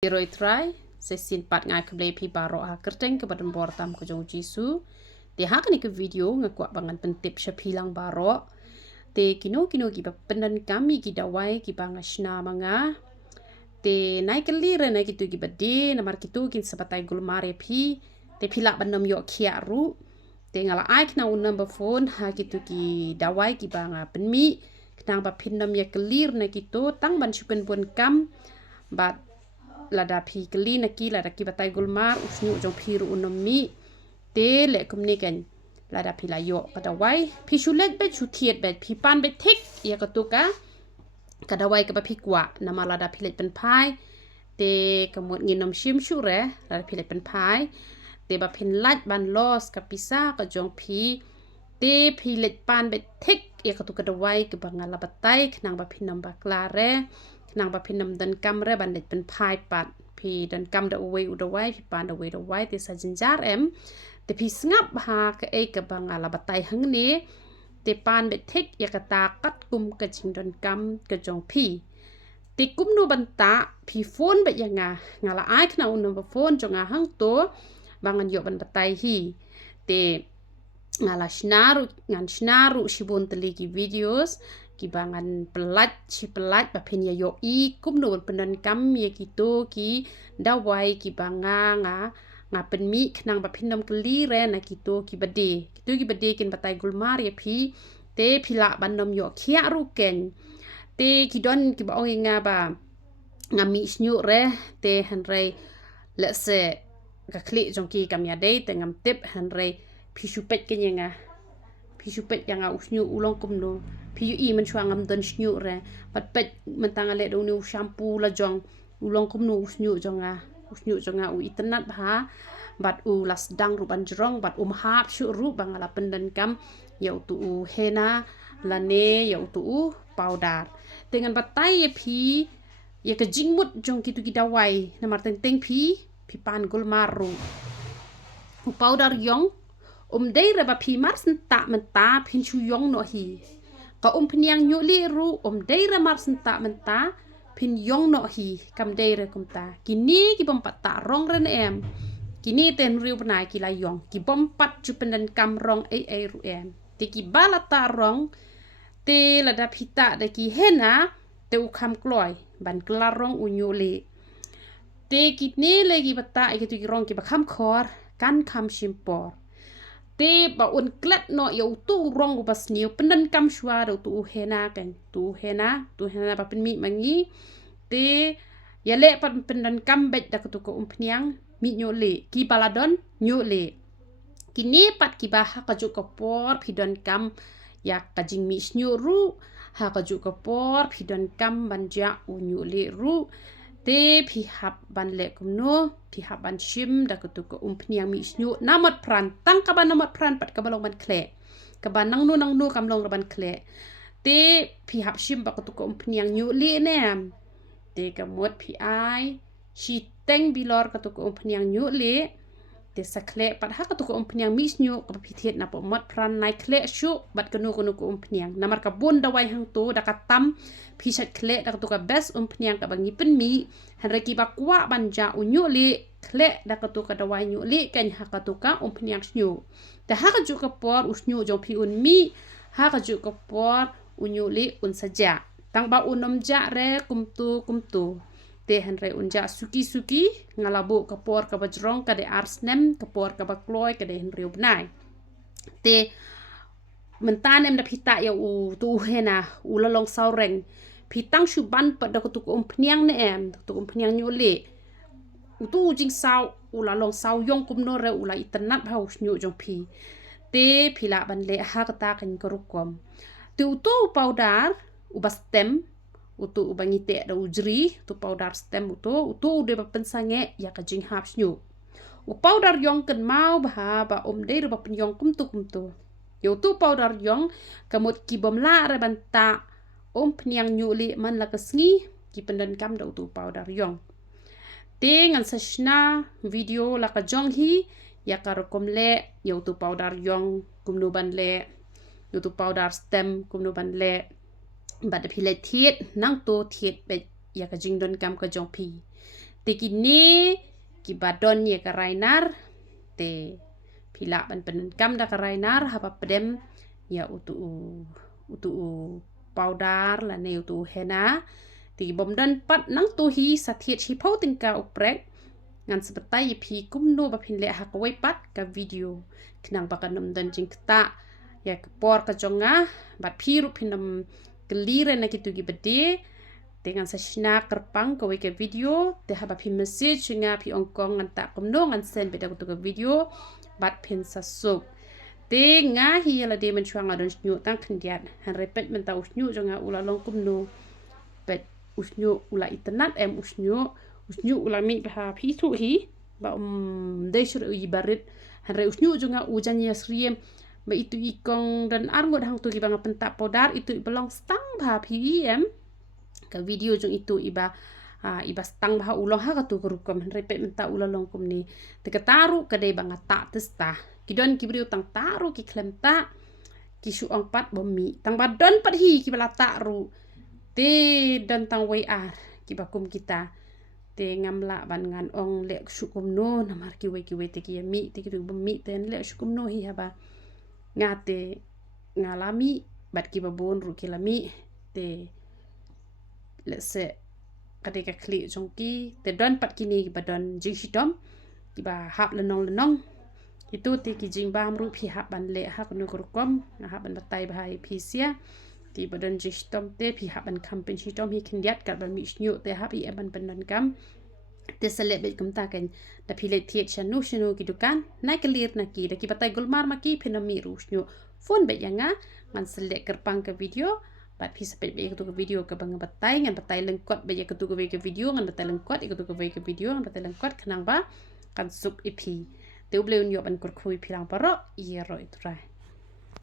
Roi try sesin pat ngai keble pi baro ha kerteng ke badan bor tam ko jong jisu te ha ni ke video ngakwa bangan pentip syapilang baro te kino ki pendan kami ki dawai ki banga shna manga te nai kelire nai kitu ki bade namar kitu kin sabatai gulmare pi te pilak banam yo kia ru te ngala ai kna un number phone ha kitu ki dawai ki banga penmi knang ba pinnam ya kelir na kitu tang ban syupen pun kam bat lada pi keli naki lada ki batai gulmar usnyu jong piru unomi te le kumni kan lada pi layo kadawai pi shulet bet shutiet bet pi pan bet tik ya katuka kadawai ka pi kwa nama lada pi let pen pai te kemut nginom shim shure lada pi let pen pai te ba pin lat ban los ka pisa ka jong pi te pi let pan bet tik ya katuka kadawai ke bangala batai knang ba pinam ba klare nang ba pinam dan kamre bandet pen pai pat pi dan kam da uwe udawai pi pan da uwe udawai te sa jinjar em te pi ngap ha ke e ke bangala batai hang ne te pan bet thik ya kata kat kum ke jing dan kam ke jong pi te kum no banta pi phone bet yanga ngala ai khna un no phone jonga hang to bangan yo ban batai hi te ngala shnaru shibun teliki videos ki bangan pelat ba penya yo I kum no penan kam ye gitu ki dawai ki banga nga penmi knang ba pinom keli re na gitu ki bade kin batai gulmar ye pi te pila banom yo khia ru ken te ki don ki ba ong nga ba nga mi snyu re te hanrei let's say ka klik jong ki kam ya dei te ngam tip hanrei pi supet ken nga pi supet yang usnyu ulong kum no pi I man chuang am don snyu re pat pet mentang ale do nu shampoo la jong ulong kum no usnyu jonga u itnat ba bat u las dang ru ban jrong bat hap shu ru bangala pendan kam ya tu u hena lane ya tu u powder dengan batai ye pi ya ke jingmut jong kitu ki dawai namar teng pi pan gul maru u powder yong dei reba pi mar senta menta pin chu yong no hi ka pniang nyu li ru dei re mar senta menta pin yong no hi kam dei re kumta kini ki bom patta rong ren em kini ten riu pnai ki la yong ki bom pat chu pendan kam rong ai ru em te ki balata rong te la da pita de ki hena te u kam kloi ban klarong u nyu le te ki ne le ki bata ki tu ki rong ki ba kam khor kan kam shimpor te ba un klet no yo tu rong ba sniu pendan kam shwa do tu hena kan tu hena ba pen mi mangi te ya le pat pendan kam bet da tu ko pniang mi nyo le ki paladon nyo le kini pat ki ba ha ka ju ko por pidon kam ya ka jing mi snyu ru ha ka ju ko por pidon kam banja u nyo le ru te pi hap ban le kum no pi hap ban shim da kutu ko pniang mi snyu namat pran tang ka ban namat pran pat ka balong ban kle ka ban nang nu kam long ban kle te pi hap shim ba kutu ko pniang nyu le ne te ka mot pi ai shi teng bilor kutu ko pniang nyu le te sakle pat ha kutu ko pniang mi snyu ka pi thiet na po mat pran nai kle shu bat kanu ko pniang namar ka bun dawai hang to da ka tam pi sat kle da kutu ka best pniang ka bangi pen mi han reki ba kwa banja unyu le kle da kutu ka dawai nyu le kan ha kutu ka pniang snyu te ha ka ju ka por usnyu jong pi un mi ha ka ju ka por unyu le un saja tang ba unom ja re kumtu te hanre unja suki ngalabu kapor ka bajrong ka de arsnem kapor ka bakloi ka de henriu bnai te mentan em da pita ya u tu hena u lalong saureng pitang shuban pa da tu pniang ne em tu pniang nyu le u tu jing sau u lalong sau yong kum no re u la itanat haus nyu jong pi te pila ban le ha ka ta kan korukom tu powder u bastem utu ubangi te da ujri tu powder stem utu de ba pensange ya ka jing hap snyu u powder yong kan mau ba de ba pen yong kum tu yo tu powder yong kamut ki bom la re banta pniang nyu li man la ka sngi ki pendan kam da tu powder yong te ngan sashna video la ka jong hi ya ka rokom le yo tu powder yong kum no ban le yo tu powder stem kum no ban le but the pilot thiet nang to thiet bet ya ka jing don kam ka jong pi te kini ki badon ye karainar te pila ban PYndonKam da karainar haba pedem ya utu powder la ne utu henna ti bom dan pat nang tu hi sathiet hi pau tingka uprek ngan seperti pi kumno ba phin le ha kawai pat ka video knang ba kanam dan jingta ya por ka jongnga bat phi ru phinam kelire na kitu gi bede dengan sasina kerpang kawai ke video te haba phi message nga phi ongkong ngan ta kumno ngan send beda kutu ka video bat phin sasuk te nga hi la de man chuang adon nyu tang khandiat han repet men ta usnyu jonga ula long kumno bet usnyu ula internet usnyu ula mi ha phi thu hi ba de shur i barit han re usnyu jonga ujan ya sriem ba itu ikong dan arngot hang tu ki bang pentak podar itu belong stang ba phi em ka video jong itu iba stang bah ulang ha katu kerukom repet menta ulang kum ni te kataru kade bang ta testa kidon ki brio tang taru ki klem ta ki su ong pat bomi tang badon pat hi ki bala taru te dan tang wai ar ki bakum kita te ngamla ban ngan ong le su kum no namar ki wai te ki mi te ki bomi ten le su kum no hi haba ngate ngalami bat ki babon ru ki lami te lese kadeka klik jongki te don pat kini badon jingsidom kiba hap lenong itu te ki jingbam ru phi hap ban le ha kunu kurkom na hap ban batai bahai phi sia ti badon jingsidom te phi hap ban kampen sidom hi khindiat kat ban mi snyu te hap i ban PYndonKam te selebet kumta kan da phi le thiet chanu ki dukan na clear na ki da ki batai gulmar ma ki phenami ru snyu phone be yanga ngan selek kerpang ke video bat phi sepet be ke video ke bang batai ngan batai lengkot be ke tu ke video ngan batai lengkot ke ke video ngan batai lengkot khnang ba kan suk ipi te uble un yo ban kur khui philang paro i ro itrai